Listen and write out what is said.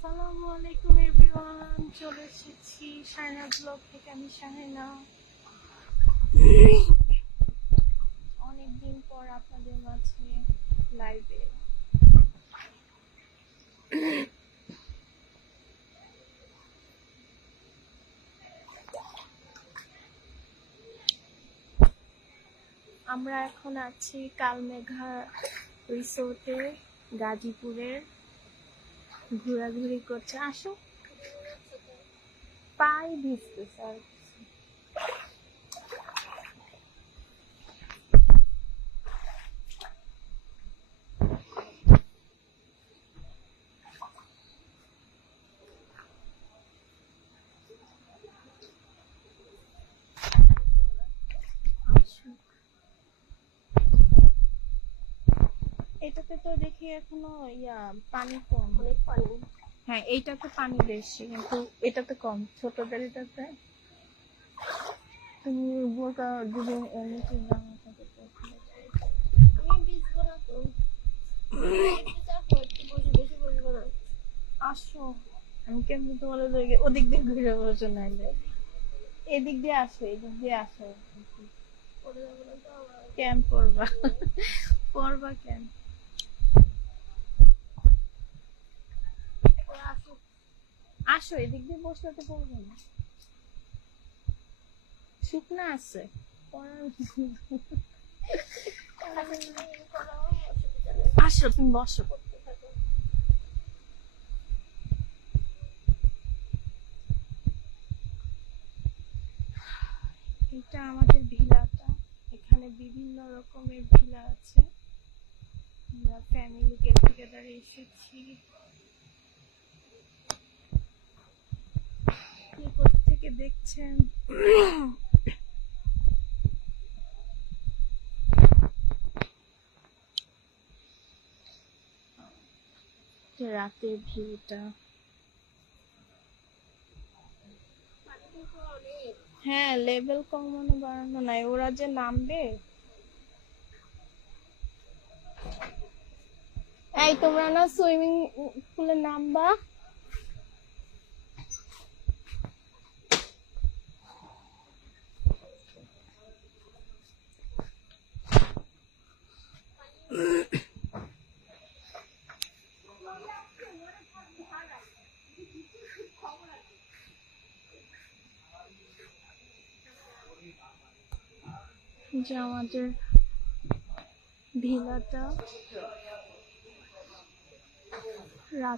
আসসালামু আলাইকুম এভরিওয়ান, চলে এসেছি শাহিনা ব্লগ থেকে। আমি শাহিনা। অনেকদিন পর আপনাদের মাঝে লাইভে। আমরা এখন আছি কালমেঘা রিসোর্টে, গাজীপুরের। ঘোরাঘুরি করছে, আসো। পাই ভিজতে স্যার। এটাতে তো দেখি এখনো পানি কম, অনেক পানি। হ্যাঁ, এইটাতে পানি বেশি, কিন্তু এটাতে কম। ছোটদের এটাতে তুমি বোরকা যদি এমনিতে জামা থাকে তো আমি ভিজবো না তো। আসো, আমি কেমনি তোমার ওদিক দিয়ে ঘুরে বসো, নাইলে এদিক দিয়ে আসো, এদিক দিয়ে আসো। কেন পড়বা? পড়বা কেন? আসো, এদিক দিয়ে বসলে তো পড়বো না। শুকনা আছে, আসো তুমি বসো। এটা আমাদের ভিলাটা। এখানে বিভিন্ন রকমের ভিলা আছে। আমরা ফ্যামিলি গেট টুগেদারে এসেছি। কে কোথা থেকে দেখছেন? রাতের ভিউটা। হ্যাঁ, লেভেল কমানো বাড়ানো নাই, ওরা যে নামবে। এই তোমরা না সুইমিং পুলে নামবা? যে আমাদের ভিলাটা